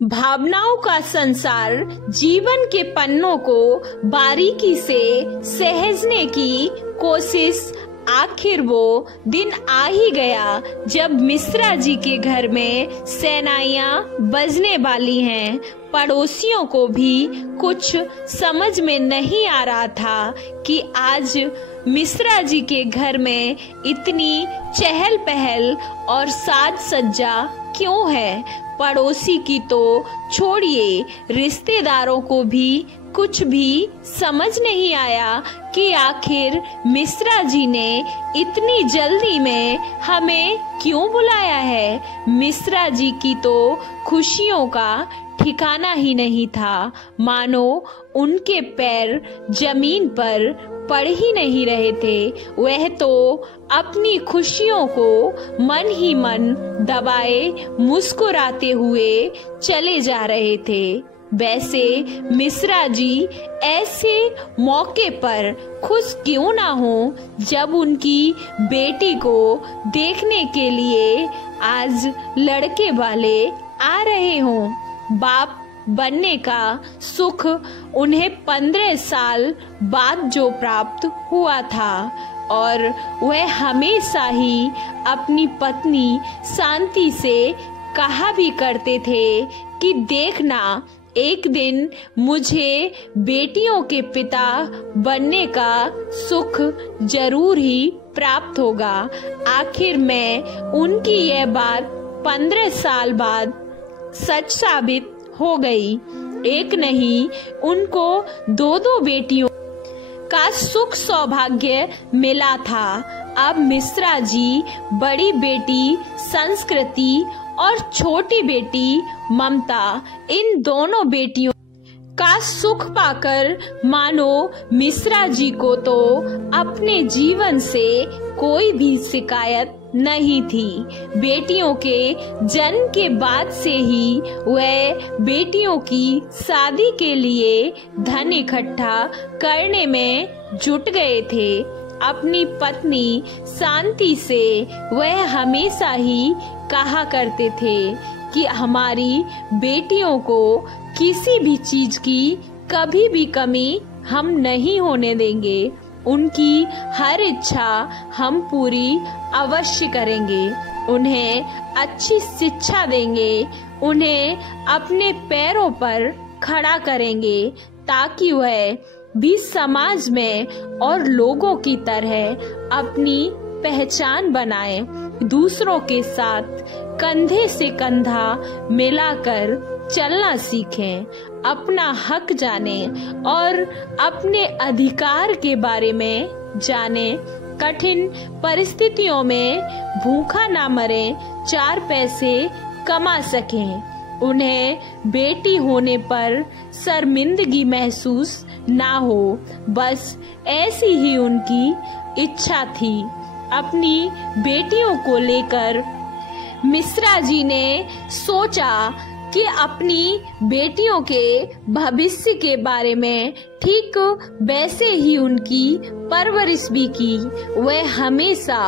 भावनाओं का संसार जीवन के पन्नों को बारीकी से सहेजने की कोशिश। आखिर वो दिन आ ही गया जब मिश्रा जी के घर में शहनाइयां बजने वाली हैं। पड़ोसियों को भी कुछ समझ में नहीं आ रहा था कि आज मिश्रा जी के घर में इतनी चहल पहल और साज सज्जा क्यों है। पड़ोसी की तो छोड़िए, रिश्तेदारों को भी कुछ भी समझ नहीं आया कि आखिर मिश्रा जी ने इतनी जल्दी में हमें क्यों बुलाया है। मिश्रा जी की तो खुशियों का ठिकाना ही नहीं था, मानो उनके पैर जमीन पर पड़ ही नहीं रहे थे। वह तो अपनी खुशियों को मन ही मन दबाए मुस्कुराते हुए चले जा रहे थे। वैसे मिश्रा जी ऐसे मौके पर खुश क्यों ना हो जब उनकी बेटी को देखने के लिए आज लड़के वाले आ रहे हों। बाप बनने का सुख उन्हें 15 साल बाद जो प्राप्त हुआ था और वह हमेशा ही अपनी पत्नी शांति से कहा भी करते थे कि देखना, एक दिन मुझे बेटियों के पिता बनने का सुख जरूर ही प्राप्त होगा। आखिर में उनकी यह बात 15 साल बाद सच साबित हो गई। एक नहीं, उनको दो बेटियों का सुख सौभाग्य मिला था। अब मिश्रा जी बड़ी बेटी संस्कृति और छोटी बेटी ममता, इन दोनों बेटियों का सुख पाकर मानो मिश्रा जी को तो अपने जीवन से कोई भी शिकायत नहीं थी। बेटियों के जन्म के बाद से ही वह बेटियों की शादी के लिए धन इकट्ठा करने में जुट गए थे। अपनी पत्नी शांति से वह हमेशा ही कहा करते थे कि हमारी बेटियों को किसी भी चीज की कभी भी कमी हम नहीं होने देंगे। उनकी हर इच्छा हम पूरी अवश्य करेंगे। उन्हें अच्छी शिक्षा देंगे, उन्हें अपने पैरों पर खड़ा करेंगे ताकि वह भी समाज में और लोगों की तरह अपनी पहचान बनाए, दूसरों के साथ कंधे से कंधा मिलाकर चलना सीखें, अपना हक जाने और अपने अधिकार के बारे में जाने। कठिन परिस्थितियों में भूखा ना मरे, 4 पैसे कमा सकें। उन्हें बेटी होने पर शर्मिंदगी महसूस ना हो, बस ऐसी ही उनकी इच्छा थी। अपनी बेटियों को लेकर मिश्रा जी ने सोचा कि अपनी बेटियों के भविष्य के बारे में ठीक वैसे ही उनकी परवरिश भी की। वह हमेशा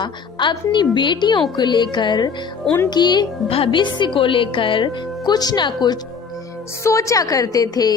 अपनी बेटियों को लेकर, उनकी भविष्य को लेकर कुछ ना कुछ सोचा करते थे।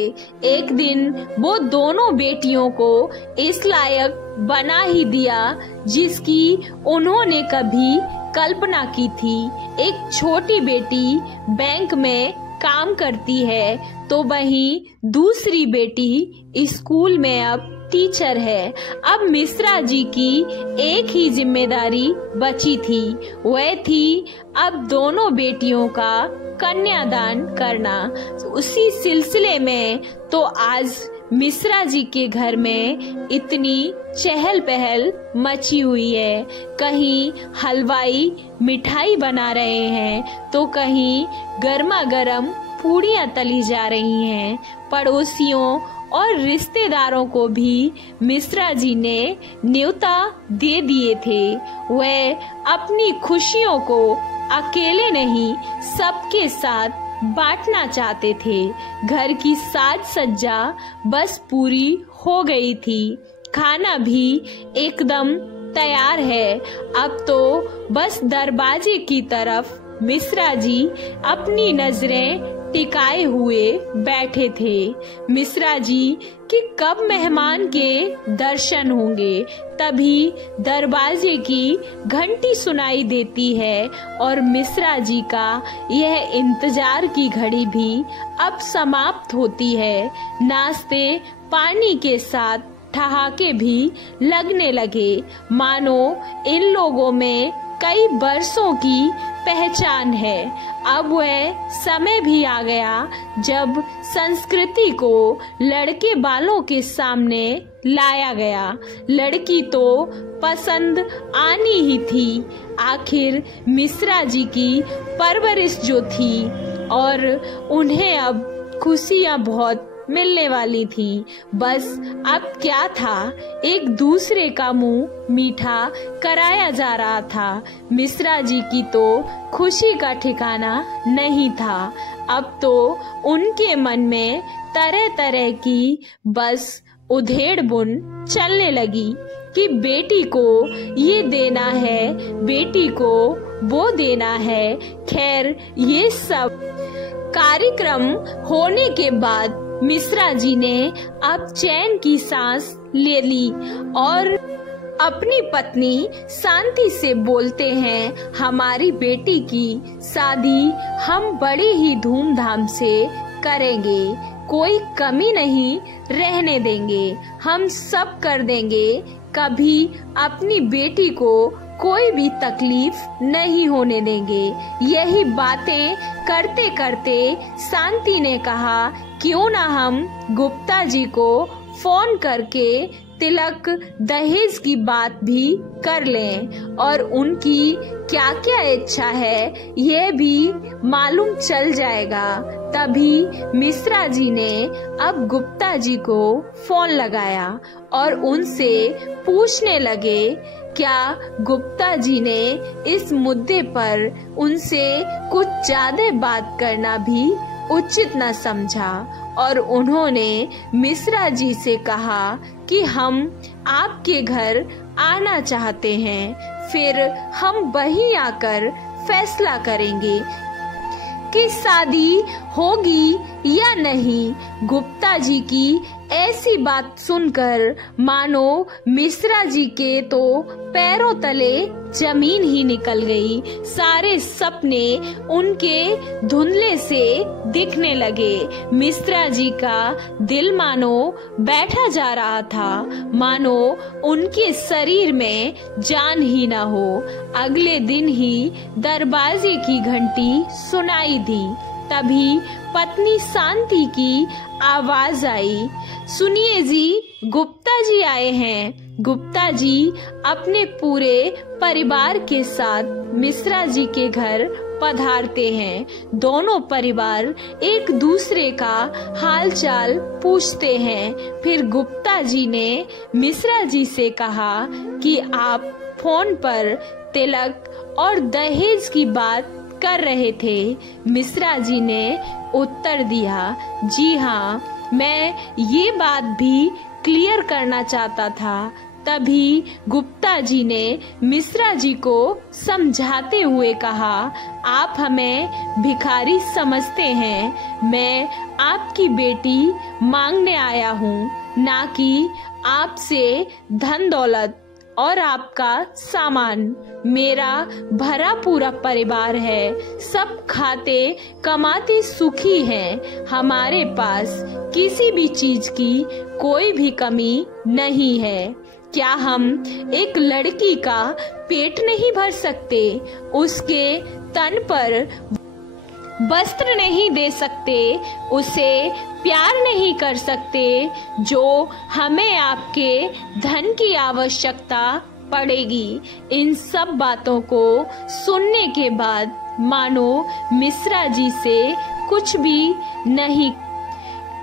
एक दिन वो दोनों बेटियों को इस लायक बना ही दिया जिसकी उन्होंने कभी कल्पना की थी। एक छोटी बेटी बैंक में काम करती है तो वहीं दूसरी बेटी स्कूल में अब टीचर है। अब मिश्रा जी की एक ही जिम्मेदारी बची थी, वह थी अब दोनों बेटियों का कन्यादान करना। उसी सिलसिले में तो आज मिश्रा जी के घर में इतनी चहल पहल मची हुई है। कहीं हलवाई मिठाई बना रहे हैं तो कहीं गर्मा गर्म पूड़ियाँ तली जा रही हैं। पड़ोसियों और रिश्तेदारों को भी मिश्रा जी ने न्योता दे दिए थे। वह अपनी खुशियों को अकेले नहीं, सबके साथ बांटना चाहते थे। घर की साज सज्जा बस पूरी हो गई थी, खाना भी एकदम तैयार है। अब तो बस दरवाजे की तरफ मिश्रा जी अपनी नजरें टिकाए हुए बैठे थे। मिश्रा जी कि कब मेहमान के दर्शन होंगे। तभी दरवाजे की घंटी सुनाई देती है और मिश्रा जी का यह इंतजार की घड़ी भी अब समाप्त होती है। नाश्ते पानी के साथ ठहाके भी लगने लगे, मानो इन लोगों में कई बरसों की पहचान है। अब वह समय भी आ गया जब संस्कृति को लड़के वालों के सामने लाया गया। लड़की तो पसंद आनी ही थी। आखिर मिश्रा जी की परवरिश जो थी और उन्हें अब खुशियां बहुत मिलने वाली थी। बस अब क्या था, एक दूसरे का मुंह मीठा कराया जा रहा था। मिश्रा जी की तो खुशी का ठिकाना नहीं था। अब तो उनके मन में तरह तरह की बस उधेड़ बुन चलने लगी कि बेटी को ये देना है, बेटी को वो देना है। खैर ये सब कार्यक्रम होने के बाद मिश्रा जी ने अब चैन की सांस ले ली और अपनी पत्नी शांति से बोलते हैं, हमारी बेटी की शादी हम बड़ी ही धूमधाम से करेंगे, कोई कमी नहीं रहने देंगे, हम सब कर देंगे, कभी अपनी बेटी को कोई भी तकलीफ नहीं होने देंगे। यही बातें करते करते शांति ने कहा, क्यों ना हम गुप्ता जी को फोन करके तिलक दहेज की बात भी कर लें और उनकी क्या क्या इच्छा है ये भी मालूम चल जाएगा। तभी मिश्रा जी ने अब गुप्ता जी को फोन लगाया और उनसे पूछने लगे, क्या गुप्ता जी ने इस मुद्दे पर उनसे कुछ ज्यादा बात करना भी उचित न समझा और उन्होंने मिश्रा जी से कहा कि हम आपके घर आना चाहते हैं, फिर हम वहीं आकर फैसला करेंगे कि शादी होगी या नहीं। गुप्ता जी की ऐसी बात सुनकर मानो मिश्रा जी के तो पैरों तले जमीन ही निकल गई। सारे सपने उनके धुंधले से दिखने लगे। मिश्रा जी का दिल मानो बैठा जा रहा था, मानो उनके शरीर में जान ही न हो। अगले दिन ही दरवाजे की घंटी सुनाई दी। तभी पत्नी शांति की आवाज आई, सुनिए जी, गुप्ता जी आए हैं। गुप्ता जी अपने पूरे परिवार के साथ मिश्रा जी के घर पधारते हैं। दोनों परिवार एक दूसरे का हालचाल पूछते हैं। फिर गुप्ता जी ने मिश्रा जी से कहा कि आप फोन पर तिलक और दहेज की बात कर रहे थे। मिश्रा जी ने उत्तर दिया, जी हाँ, मैं ये बात भी क्लियर करना चाहता था। तभी गुप्ता जी ने मिश्रा जी को समझाते हुए कहा, आप हमें भिखारी समझते हैं, मैं आपकी बेटी मांगने आया हूँ, ना कि आपसे धन दौलत और आपका सामान। मेरा भरा पूरा परिवार है, सब खाते कमाते सुखी हैं। हमारे पास किसी भी चीज की कोई भी कमी नहीं है। क्या हम एक लड़की का पेट नहीं भर सकते, उसके तन पर वस्त्र नहीं दे सकते, उसे प्यार नहीं कर सकते जो हमें आपके धन की आवश्यकता पड़ेगी। इन सब बातों को सुनने के बाद मानो मिश्रा जी से कुछ भी नहीं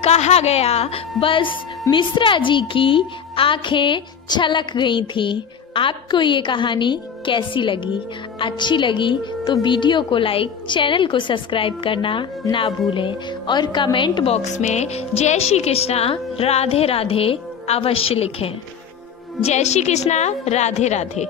कहा गया, बस मिश्रा जी की आंखें छलक गई थीं। आपको ये कहानी कैसी लगी? अच्छी लगी तो वीडियो को लाइक, चैनल को सब्सक्राइब करना ना भूलें और कमेंट बॉक्स में जय श्री कृष्णा राधे राधे अवश्य लिखें। जय श्री कृष्णा राधे राधे।